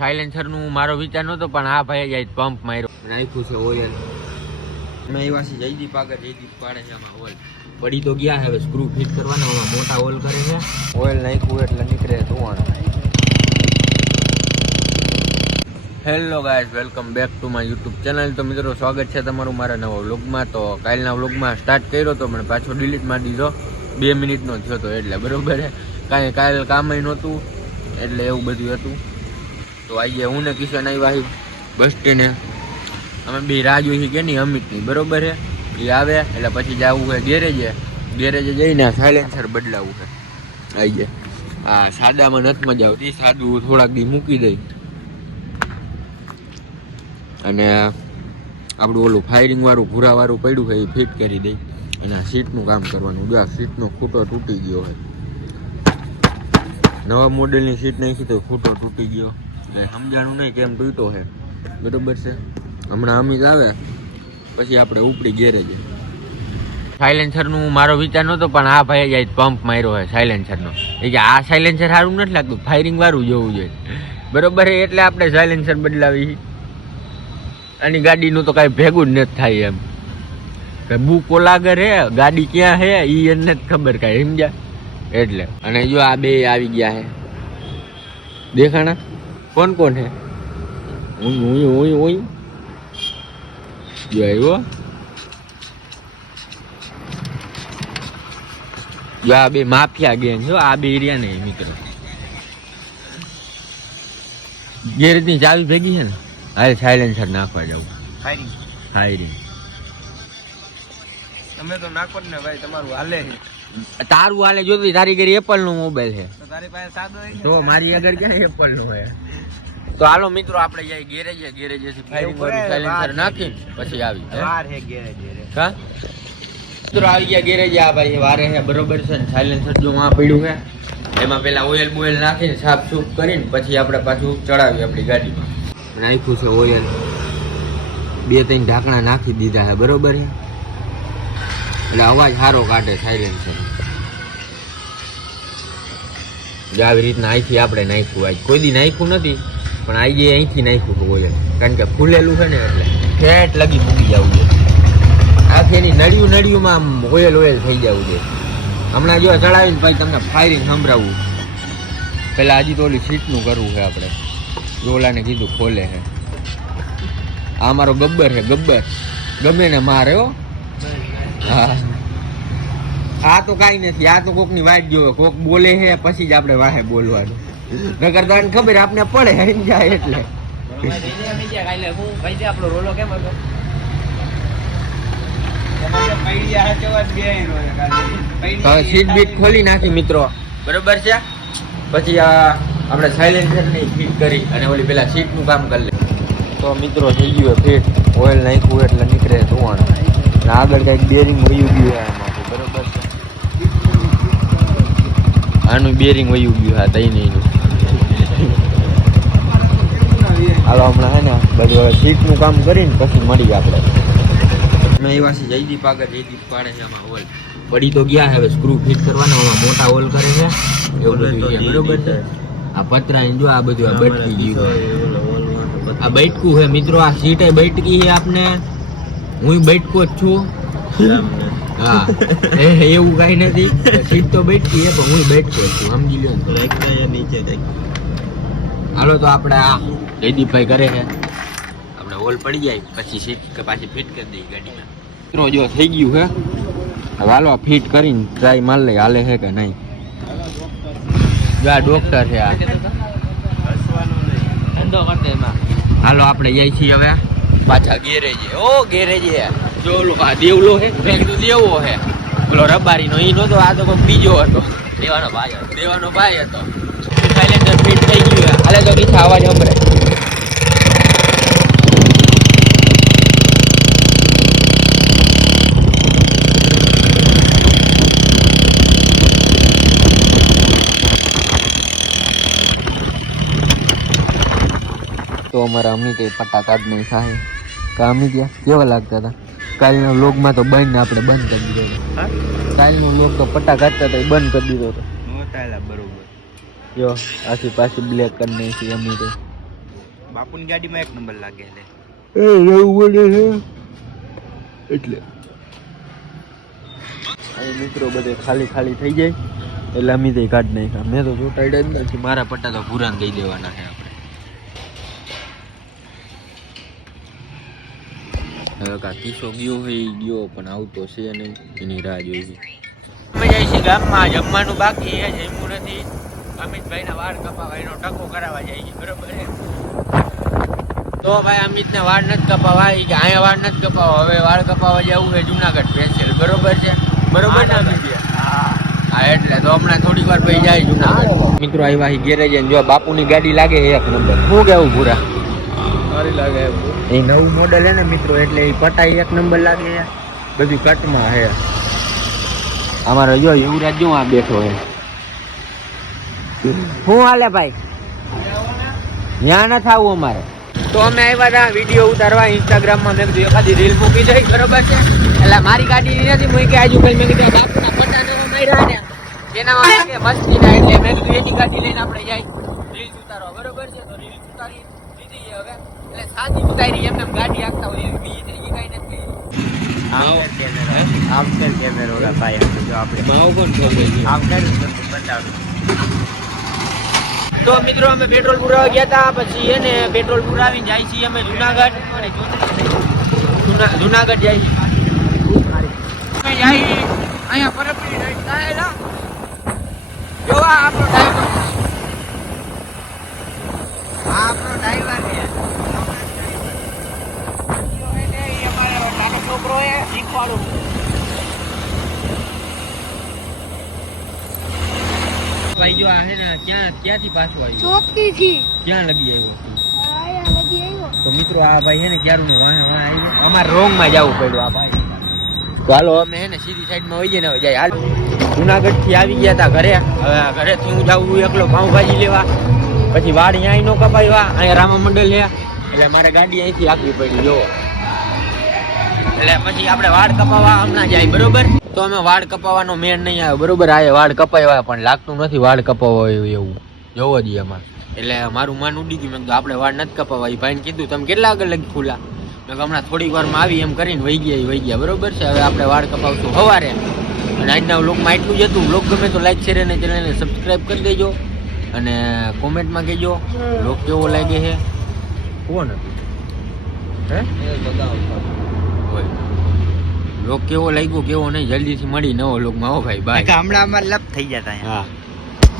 Silencer નું મારો વિચાર નતો પણ આ ભાઈ જાય પંપ માર્યો નાખ્યું છે ઓઇલ. મેં એવાસી જયદીપ આગળ જયદીપ પાડે છે આમાં ઓઇલ પડી તો ગયા હવે સ્ક્રૂ ફિટ કરવાના આમાં મોટા ઓઇલ કરે છે ઓઇલ નાખ્યું એટલે નીકળે ધોવાણ. Hello guys, welcome back to my YouTube channel. તો મિત્રો સ્વાગત છે તમારું મારા નવા વ્લોગમાં. તો કાલના વ્લોગમાં સ્ટાર્ટ કર્યો તો પણ પાછો ડિલીટ મારી દીધો, 2 મિનિટનો થયો હતો એટલે બરોબર છે. કાંઈ કાલ કામ નહોતું એટલે એવું બધું હતું. તો આજે હું ને કિશન આવ્યા બસ સ્ટેન્ડે. અમે બે રાહ જોઈ કે નહીં અમિતની બરોબર છે. એ આવે એટલે પછી જવું છે ગેરેજે જઈને સાયલેન્સર બદલાવવું છે. આવી જાય હા, સાદામાં નથી મજા આવતી, સાદું થોડાક દી મૂકી દઈ અને આપણું ઓલું ફાયરિંગ વાળું ભૂરા વાળું પડ્યું છે એ ફિટ કરી દઈ અને આ સીટનું કામ કરવાનું. જો આ સીટનો ખૂટો તૂટી ગયો હોય, નવા મોડેલની સીટ નાખી તો ખૂટો તૂટી ગયો. સમજાણું નહીં કેમ તૂટ્યો છે બરોબર છે. હમણાં અમિત આવે પછી આપણે ઉપડી ગેરેજ. સાયલેન્સરનું મારો વિચાર નહોતો પણ આ ભાઈ જાય પંપ માર્યો છે સાયલેન્સરનો. એ કે આ સાયલેન્સર સારું નથી લાગતું, ફાયરિંગ વાળું જોવું જોઈએ બરોબર છે. એટલે આપણે સાયલેન્સર બદલાવી. આની ગાડીનું તો કાંઈ ભેગું જ નથી થાય એમ. બુકો લાગે હે, ગાડી ક્યાં હે એ એને જ ખબર કાંઈ સમજ્યા એટલે. અને જો આ બે આવી ગયા હે, દેખાણા કોણ કોણ હે? હું જો આવ્યો. જો આ બે માફિયા ગેંગ જો આ બે એરિયા નહીં મિત્રો. ગેરેજની ચાવી ભેગી છે ને, હાલ સાયલેન્સર નાખવા જાવ. ફાયરિંગ તમે તો નાખો ને ભાઈ, તમારું હાલે. તારું હાલે જોતી, તારી ઘરે એપલ નો મોબાઈલ છે તો તારી પાસે સાદો તો મારી આગળ ક્યાં એપલ નો હોય. તો હાલો મિત્રો આપણે જઈએ ગેરેજેથી ફાયરિંગ વાળું સાયલેન્સર નાખીને પછી આવી વાર હે ગેરેજ હા મિત્રો આવી ગયા ગેરેજ. આ ભાઈ વારે છે બરોબર છે ને. સાયલેન્સર જો આ પડ્યું છે એમાં પેલા ઓઇલ બોઇલ નાખીને સાફ સૂફ કરીને પછી આપણે પાછું ચડાવીએ આપણી ગાડીમાં. નાખ્યું છે ઓઇલ, 2-3 ઢાંકણા નાખી દીધા છે બરોબર છે. એટલે અવાજ સારો કાઢે સાયલેન્સર. જો આવી રીતના અહીંથી આપણે નાખ્યું. આજ કોઈ દી નાખ્યું નથી પણ આજે અહીંથી નાખ્યું ઓઇલ, કારણ કે ફૂલેલું છે ને એટલે ફેટ લગી મૂકી જવું છે. આખી એની નળિયુંમાં ઓઇલ થઈ જવું છે. હમણાં જો ચડાવીને ભાઈ તમને ફાયરિંગ સંભળાવવું. પેલા હજી તો ઓલી સીટનું કરવું છે આપણે. ઓલાને કીધું ખોલે છે. આ મારો ગબ્બર છે, ગબ્બર ગમે ને મારે હો. હા આ તો કાંઈ નથી, આ તો કોકની વાટ જોવે, કોક બોલે છે પછી જ આપણે વાહે બોલવાનું. નકર તો ખબર આપને પડે જાય એટલે. હવે સીટ બીટ ખોલી નાખી મિત્રો બરોબર છે. પછી આપણે સાયલેન્સર ની ફિટ કરી અને ઓલી પેલા સીટનું કામ કરી લે. તો મિત્રો થઈ ગયું ફિટ, ઓઇલ નાખ્યું એટલે નીકળે ધોવાણ. આગળ કંઈક બેરિંગ વયું ગયું આમાંથી બરોબર છે. આનું બેરિંગ વયું ગયું હા તઈ નહીં. હાલો હમણાં હે ને બધું હવે સીટનું કામ કરીને પછી મળીએ આપણે. મેં એવાસી જયદીપ આગળ જયદીપ પાડે છે આમાં ઓઇલ પડી તો ગયા હવે સ્ક્રૂ ફિટ કરવાના આમાં મોટા ઓઇલ કરે છે એવું બધું છે બરોબર છે. આ પતરા જો આ બધું આ બટકી ગયું, આ બટકું છે મિત્રો. આ સીટ બટકી છે આપને, હું બટકો જ છું. હા એવું કઈ નથી, સીટ તો બેઠી છે પણ હું બેઠકો છું સમજી લો નીચે. હાલો તો આપણે આ જયદીપભાઈ કરે છે, આપણે ઓલ પડી જાય પછી સીટ પાછી ફિટ કરી દઈએ ગાડીમાં. મિત્રો જો થઈ ગયું છે હવે હાલો ફિટ કરીને ટ્રાય માર લઈ હાલે છે કે નહીં. જો આ ડોક્ટર છે આ. હાલો આપણે જઈએ છીએ હવે પાછા ગેરેજે. ઓ ગેરેજે જો ઓલો આ દેવલો હે, દેવો હે ઓલો રબારીનો ઈ નતો, આ તો કોઈ બીજો હતો. દેવાનો ભાઈ હતો. સાયલેન્સર ફિટ થઈ ગયું. હાલે તો નીચે અવાજ સંભળાય. તો અમારા અમિત પટ્ટા કાઢ નહીં થાય કે અમિત કેવા લાગતા હતા કાલના વ્લોગમાં? તો બંધ આપણે બંધ કરી દીધો હતો. કાલનો વ્લોગ તો પટ્ટા કાઢતા હતા એ બંધ કરી દીધો હતો. બરોબર જો આખી પાછી બ્લેક કરી નાખી અમિતે. બાપુની ગાડીમાં 1 નંબર લાગે એટલે એવું બોલે છે એટલે અહીં મિત્રો બધે ખાલી ખાલી થઈ જાય એટલે અમે તો કાઢ નાખ્યા. મેં તો ચોટાડ્યા જ નથી. મારા પટ્ટા તો ભૂરાને દઈ દેવાના છે આપણે. હવે કા કિસ્સો ગયો હોય ઈ ગયો પણ આવતો છે નહીં, એની રાહ જોઈ. અમે જાય છે ગામમાં જમવાનું બાકી છે, જમ્યું નથી. અમિતભાઈના વાળ કપાવા એનો ટકો કરાવવા જાય છે, બરોબર છે. તો ભાઈ અમિતને વાળ નથી કપાવા, ઈ કે અહીંયા વાળ નથી કપાવા, હવે વાળ કપાવા જવું છે જુનાગઢ સ્પેશિયલ, બરોબર છે. બરોબર ને અમિતભાઈ? હા એટલે તો હમણાં થોડીક વાર પછી જાય જુનાગઢ. મિત્રો આવ્યા ગેરેજ જો બાપુની ગાડી લાગે 1 નંબર. શું કેવું પૂરા? સારી લાગે એ નવું મોડેલ હે ને મિત્રો, એટલે એ પટાઈ 1 નંબર લાગે છે. બધું કટમાં હે. અમારો જો યુવરાજ જો આ બેઠો હે. શું હાલે ભાઈ? ત્યાં નથી આવું અમારે. તો અમે આવ્યા હતા વિડીયો ઉતારવા ઇન્સ્ટાગ્રામમાં. મેં કીધું એખાદી રીલ મૂકી દઈ, બરોબર છે. એટલે મારી ગાડી નથી મૂકી આજુ ભાઈ. મેં કીધું બાપુના પટાને માર્યા ને એના કે મસ્તી ના, એટલે મેં કીધું એની ગાડી લઈને આપણે જાય રીલ્સ ઉતારવા, બરોબર છે. તો રીલ્સ ઉતારી દીધી છે હવે. એટલે સાદી ઉતારી એમને ગાડી આખતા હોય બીજી ત્રીજી કઈ નથી. આફ્ટર કેમેરો ઓલા ભાઈ જો આપણે ભાવ કોણ છે? આફ્ટર બતાવું. તો મિત્રો અમે પેટ્રોલ પુરાવા ગયા હતા, પછી એને પેટ્રોલ પુરાવીને જાય છીએ અમે જુનાગઢ. અને જુનાગઢ જાય છીએ અમે જાય અહીંયા પરબડી રાઈડ થાય. જોવા આપણો ડ્રાઈવર, આપણો ડ્રાઈવર છે. અમારો નાનો છોકરો એ શીખવાડું. ભાઈ જો આ હે ને ક્યાંથી પાછો આવ્યો? ચોકથી થી ક્યાં લગી આવ્યો? આયા લગી આવ્યો. તો મિત્રો આ ભાઈ હે ને ક્યારું આવ્યો, અમારે રોંગ માં જવું પડ્યું આ ભાઈ. તો હાલો અમે હે ને સીધી સાઈડ માં વહીએ ને હવે જાય. હાલ જુનાગઢ થી આવી ગયા હતા ઘરે. હવે ઘરેથી હું જાઉં એકલો પાઉંભાજી લેવા. પછી વાળ અહીંયા નો કપાવ્યા, અહીંયા રામા મંડળ છે એટલે મારે ગાડી અહીંથી આપવી પડી. જો એટલે પછી આપણે વાળ કપાવવા હમણાં જાય, બરોબર. તો અમે વાળ કપાવવાનો મેન નહીં આવ્યો, બરોબર. આ વાળ કપાવ્યા પણ લાગતું નથી વાળ કપાવવા એવું. જોવો દઈએ એમાં. એટલે મારું માન ઉડી ગયું. મેં કીધું આપણે વાળ નથી કપાવવા. એ ભાઈને કીધું તમે કેટલા આગળ લગી ખુલ્લા? મેં હમણાં થોડીક વારમાં આવી એમ કરીને વહી ગયા, બરોબર છે. હવે આપણે વાળ કપાવશું સવારે. અને આજના વ્લોગમાં એટલું જ હતું. વ્લોગ ગમે તો લાઈક શેર અને ચેનલને સબસ્ક્રાઈબ કરી દેજો. અને કોમેન્ટમાં કહેજો વ્લોગ કેવો લાગે છે. કોણ હતું હે વ્લોગ કેવો લાગ્યો કેવો નહીં, જલ્દીથી મળી નવો વ્લોગમાં. હો ભાઈ બાય. હમણાં અમારે લપ થઈ જતા હા.